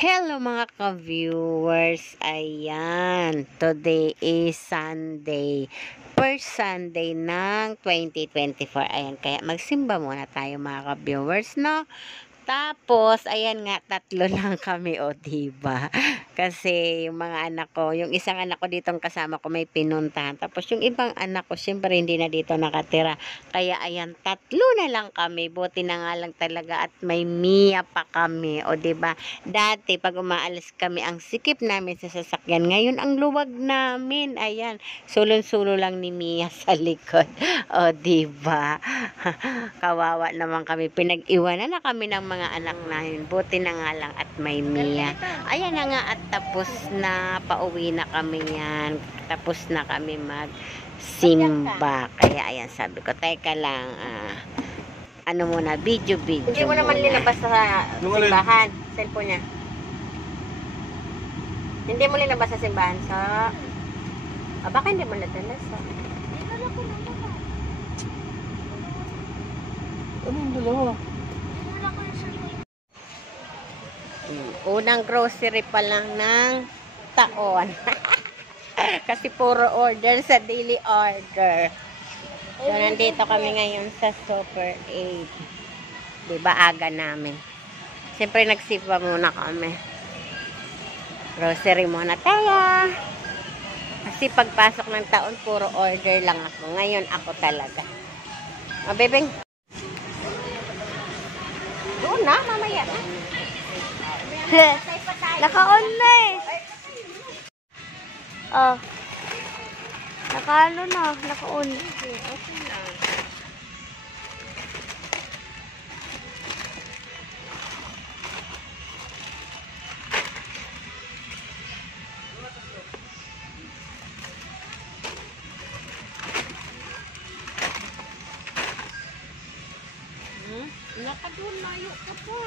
Hello mga ka-viewers, ayan, today is Sunday, first Sunday ng 2024, ayan, kaya magsimba muna tayo mga ka-viewers, no? Tapos, ayan nga, tatlo lang kami, o diba? Kasi yung mga anak ko, yung isang anak ko ditong kasama ko may pinuntahan. Tapos yung ibang anak ko, syempre hindi na dito nakatira. Kaya ayan, tatlo na lang kami. Buti na nga lang talaga at may Mia pa kami, o diba? Dati, pag umaalis kami, ang sikip namin sa sasakyan. Ngayon, ang luwag namin. Ayan, sulon-sulo lang ni Mia sa likod. O diba? Kawawa naman kami. Pinag-iwanan na kami ng mga anak namin. Buti na nga lang at may Mia. Ayan na nga at tapos na. Pauwi na kami yan. Tapos na kami mag-simba. Kaya ayan, sabi ko, teka lang, ano muna, video. Hindi mo naman linabas sa simbahan. Cellphone niya. Hindi mo linabas sa simbahan sa... baka hindi mo nadala sa... Ano yung dalawa? Unang grocery pa lang ng taon. Kasi puro order sa daily order. So, nandito kami ngayon sa Super 8. Diba, aga namin. Siyempre, nagsipa muna kami. Grocery muna tayo. Kasi pagpasok ng taon, puro order lang ako. Ngayon, ako talaga. O, bebeng. Doon na, mamaya na. Naka-on na eh. Oh. Naka-ano na, naka-on. Okay na. Nakadun, layo ka pa.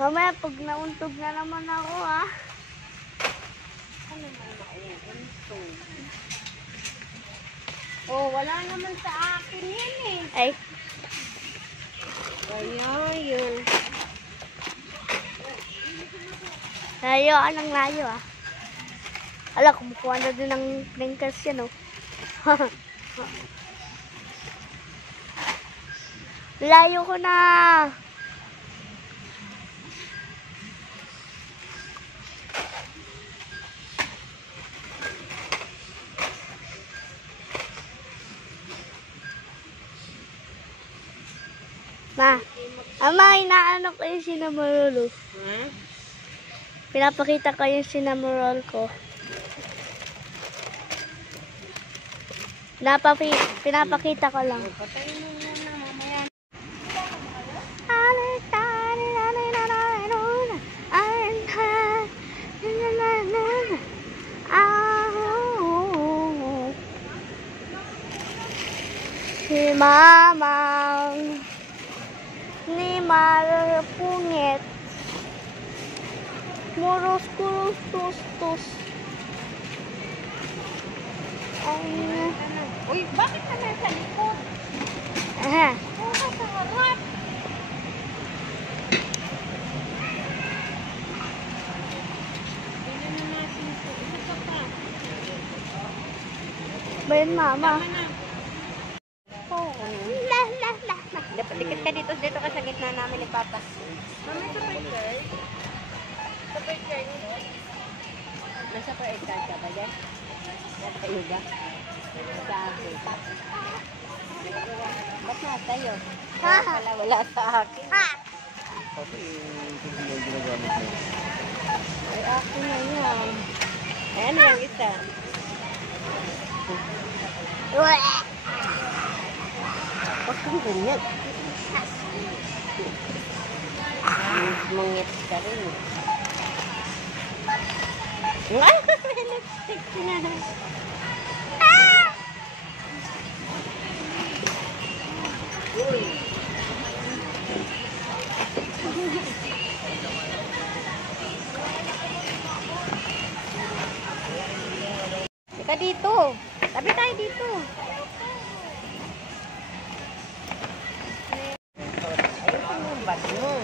Mamaya, pag nauntog na naman ako, ah. Ano naman nauuntog? Oh, wala naman sa akin yan eh. Ay. Kaya yun. Layo, anong layo, ah. Ala, kumukuha na din ng blinkers yan, oh. Layo ko na. Ama, inaano ko yung sinamorol. Pinapakita ko yung sinamorol ko. Pinapakita ko lang. Patayin mo muna mamaya. Si Mamang ni Marapungit Muros kuros tus. Uy, bakit ka nasa likod? Aha. Oo, sa harap. Tignan na natin ito. Isa pa. Bayan, Mama. Tama na. Oh. Dikit ka dito ka sa gitna namin ni Papa. Mami, ito pa ito. Nasa pa card ka ba dyan? Nasa iyo ba? Sa akin. Ba't nasa iyo? Wala sa akin. Kasi yung ginagamit mo. Ay, akin na yan. Ayan yung isa. Huwag kang ganyan. Mungit ka rin. Ay, may lipstick na. Uy. Ika dito. Tabi tayo dito. Ayusin mo tambad mo.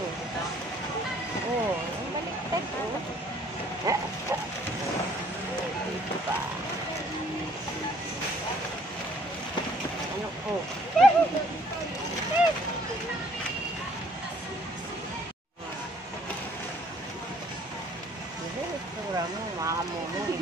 Oh, ang baliktad. Oh. Ito pa. Ano po? Sura mo, makamumoy.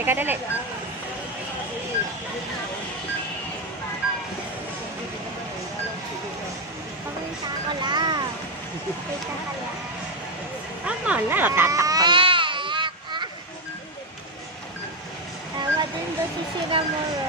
Lika dali. Pakita ka lang. Pakita ka lang. Tama na, tatakpan na. Tawa din doon si Shiramuro.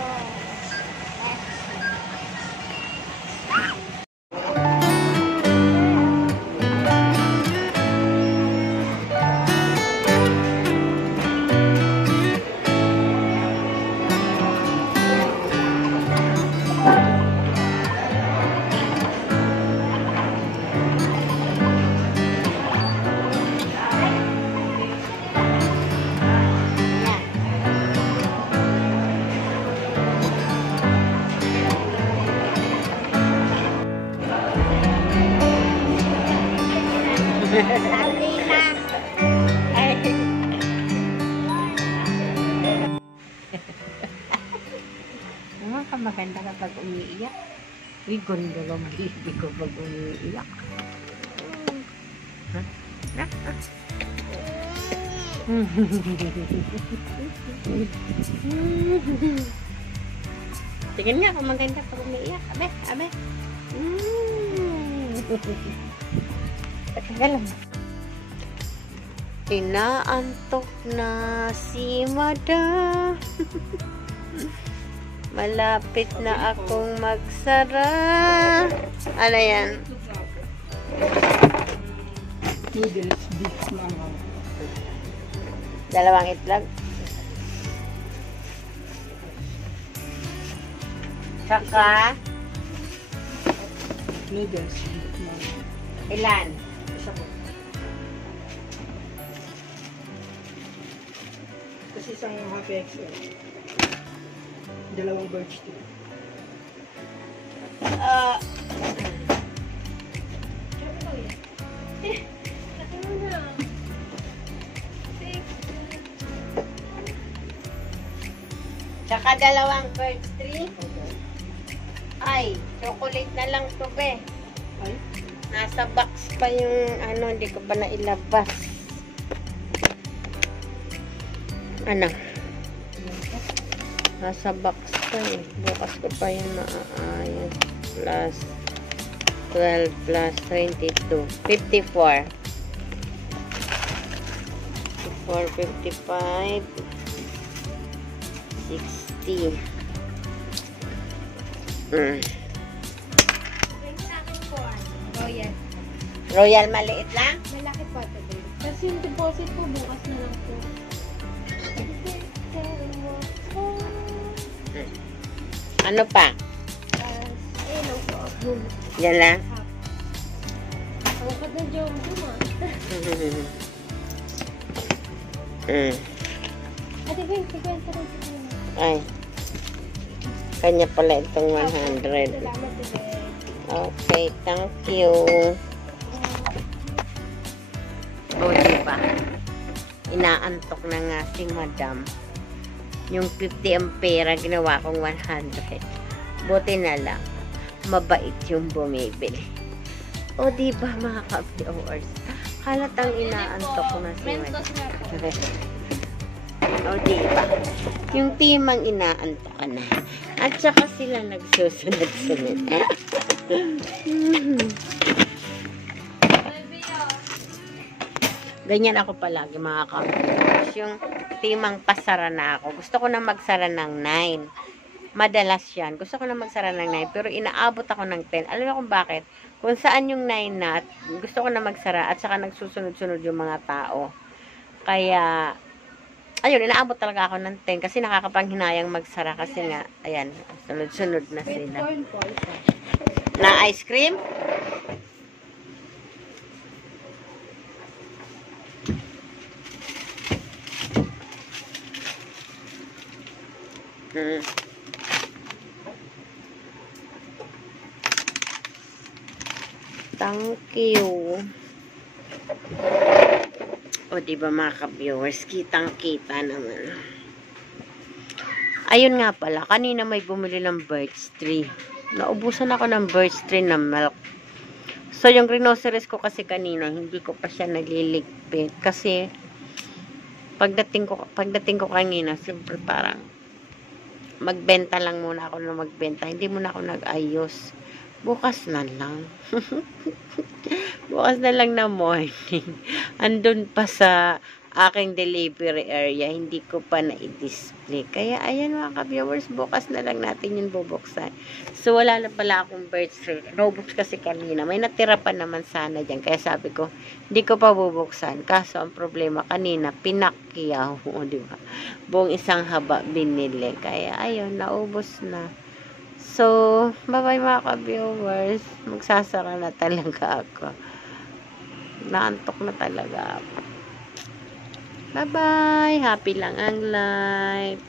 Sabi na. Ay. Naman ka maganda kapag umiiyak. Uy, ganda lang baby ko pag umiiyak. Tingnan nga kung maganda pag umiiyak. Abe, abe. Tagal lang. Inaantok na si Madam. Malapit na akong magsara. Ano yan? Noodles, beef lang. Dalawang itlog. Saka, Noodles, beef lang. ilan? Isa po. Kasi isang half XL. Dalawang birch tea. Saka dalawang birch tree. Ay, chocolate na lang to be. Ay? Nasa box pa yung ano, hindi ko pa nailabas. Ano? Nasa box pa eh. Bukas ko pa yung maaayos. Plus 12 plus 22. 54. 54, 55. 60. Bring sa akin po. Royal. Royal maliit lang? Malaki po ito. Tapos yung deposit po bukas na lang po. Ano pa? Hello po. Yan lang? Ako ka na dyan mo. Ate Ben, sigwenta rin siya. Ay. Kanya pala itong 100. Salamat din. Okay, thank you. O, diba? Inaantok na nga si Madam. Yung 50 ampera, ginawa kong 100. Buti na lang. Mabait yung bumibili. O, diba mga ka-viewers? Halatang inaantok na si Madam. Mentos nga po. O, diba? Yung timang inaantok ka na. At saka sila nagsusunod-sunod. Ganyan ako palagi mga ka-viewers. Yung timang pasara na ako. Gusto ko na magsara ng 9. Madalas yan. Gusto ko na magsara ng 9. Pero inaabot ako ng 10. Alam mo kung bakit? Kung saan yung 9 na at gusto ko na magsara at saka nagsusunod-sunod yung mga tao. Kaya ayun, inaabot talaga ako ng 10 kasi nakakapanghinayang magsara kasi nga, ayan, sunod-sunod na Sweet sila. corn po. Ito. Na ice cream? Hmm. Thank you. O, diba mga ka-viewers, kitang-kita naman. Ayun nga pala, kanina may bumili ng birch tree. Naubusan ako ng birch tree na milk. So, yung groceries ko kasi kanina, hindi ko pa siya naliligpit. Kasi, pagdating ko kanina, siyempre parang, magbenta lang muna ako na magbenta. Hindi muna ako nag-ayos. Bukas na lang. Bukas na lang na morning. Andun pa sa aking delivery area. Hindi ko pa na-display. Kaya, ayan mga ka-viewers, bukas na lang natin yung bubuksan. So, wala na pala akong birch tree. Naubos kasi kanina. May natira pa naman sana dyan. Kaya sabi ko, hindi ko pa bubuksan. Kaso, ang problema kanina, pinakyaw. O, diba? Buong isang haba binili. Kaya, ayun, naubos na. So, bye-bye mga ka-viewers. Magsasara na talaga ako. Naantok na talaga ako. Bye-bye. Happy lang ang life.